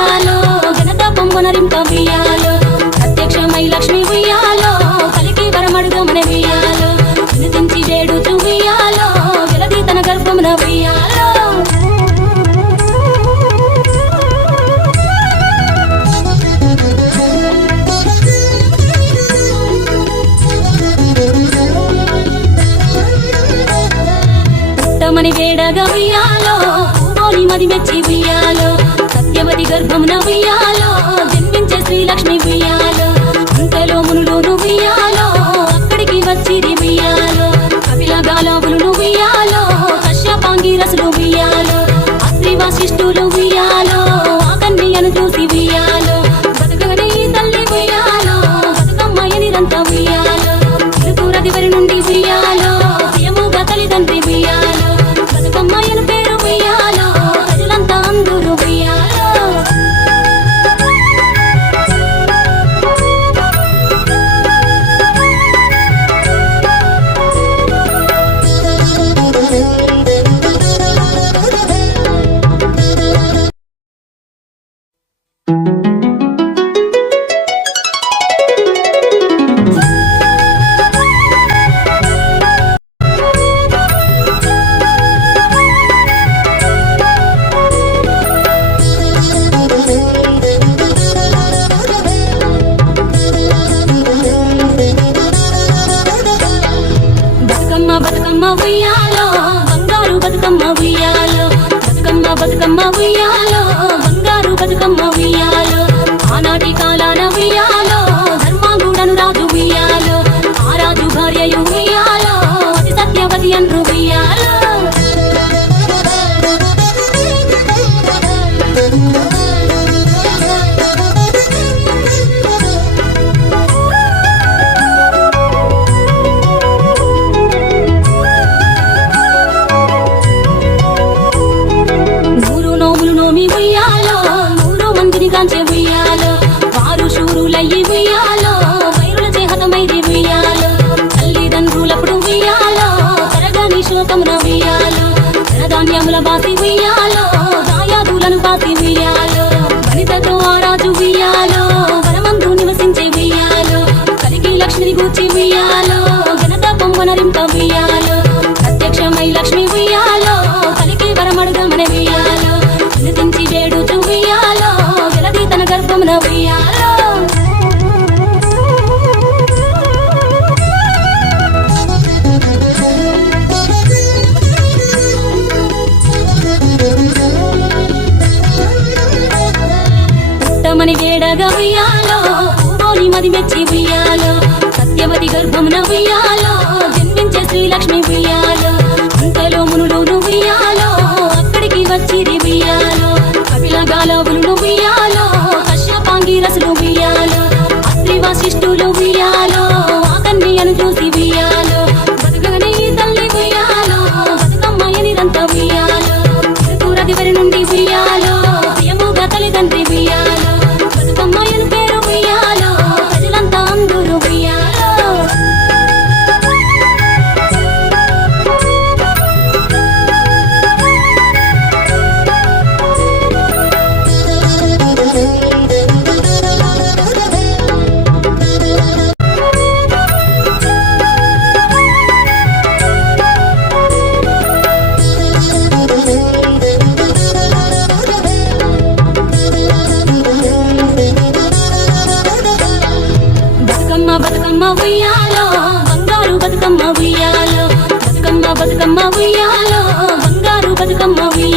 ఉయ్యాలో ఘనత పొంగునరింప ఉయ్యాలో ప్రత్యక్షమై లక్ష్మి ఉయ్యాలో కలికి వరమడుగమని ఉయ్యాలో వినిపించి వేడుచు ఉయ్యాలో వెలది తన గర్భమున ఉయ్యాలో పుట్టమని వేడగా ఉయ్యాలో పూని మది మెచ్చి ఉయ్యాలో సత్యవతి గర్భమున ఉయ్యాలో జన్మించే శ్రీలక్ష్మి ఉయ్యాలో అంతలో మునులు ఉయ్యాలో అక్కడికి వచ్చిరి ఉయ్యాలో కపిల గాలావులు ఉయ్యాలో కశ్యపాంగి రసులు ఉయ్యాలో అత్రి వశిష్ఠులు ఉయ్యాలో ఆ కన్యను చూసి ఉయ్యాలో బతుకని తల్లి ఉయ్యాలో బతుకమ్మ నిరంతా ఉయ్యాలో తిరుకురది వరి నుండి ఉయ్యాలో ప్రియముగా తల్లిదండ్రి ఉయ్యాలో బతుకమ్మయ్యను పేరు ఉయ్యాలో ప్రజలంతా అందరూ ఉయ్యాలో బతుకమ్మ ఉయ్యాలో బంగారు బతుకమ్మ ఉయ్యాలో బతుకమ్మ ఉయ్యాలో బంగారు బతుకమ్మ ఉయ్యాలో ఆనాటి కాలాన ఉయ్యాలో ధర్మాంగుడను రాజు ఉయ్యాలో ఆ రాజు భార్యయు ఉయ్యాలో అతి సత్యవతి అన్రు ఉయ్యాలో కాంచె ఉయ్యాలో వారు శూరులయ్యి ఉయ్యాలో వైరుల చేహతమైది ఉయ్యాలో తల్లిదండ్రులప్పుడు ఉయ్యాలో తరగని శోకమున ఉయ్యాలో ధనధాన్యముల బాసి ఉయ్యాలో దాయాదులను బాసి ఉయ్యాలో వనితతో ఆ రాజు ఉయ్యాలో వనమందు నివసించే ఉయ్యాలో కలికి లక్ష్మిని గూర్చి ఉయ్యాలో ఘనత పొంగునరింప ఉయ్యాలో ప్రత్యక్షమై లక్ష్మి ఉయ్యాలో కలికి వరమడుగమని ఉయ్యాలో వినిపించి వేడుచు ఉయ్యాలో వెలది తన గర్భమున ఉయ్యాలో పుట్టమని వేడగా ఉయ్యాలో పూని మది మెచ్చి ఉయ్యాలో సత్యవతి గర్భమున ఉయ్యాలో జన్మించే శ్రీలక్ష్మి ఉయ్యాలో అంతలో మునులు ఉయ్యాలో అక్కడికి వచ్చిరి ఉయ్యాలో కపిల గాలావులు ఉయ్యాలో కశ్యపాంగి రసులు ఉయ్యాలో అత్రి వశిష్ఠులు ఉయ్యాలో ఆ కన్యను చూసి ఉయ్యాలో బతుకని తల్లి ఉయ్యాలో బతుకమ్మయ్య నిరంతా ఉయ్యాలో తిరుకురది వరి నుండి ఉయ్యాలో ప్రియముగా తల్లిదండ్రి ఉయ్యాలో బతుకమ్మయ్యను పేరు ఉయ్యాలో ప్రజలంతా అందరూ ఉయ్యాలో బతుకమ్మ ఉయ్యాలో బంగారు బతుకమ్మ ఉయ్యాలో బతుకమ్మ ఉయ్యాలో బంగారు బతుకమ్మ ఉయ్యాలో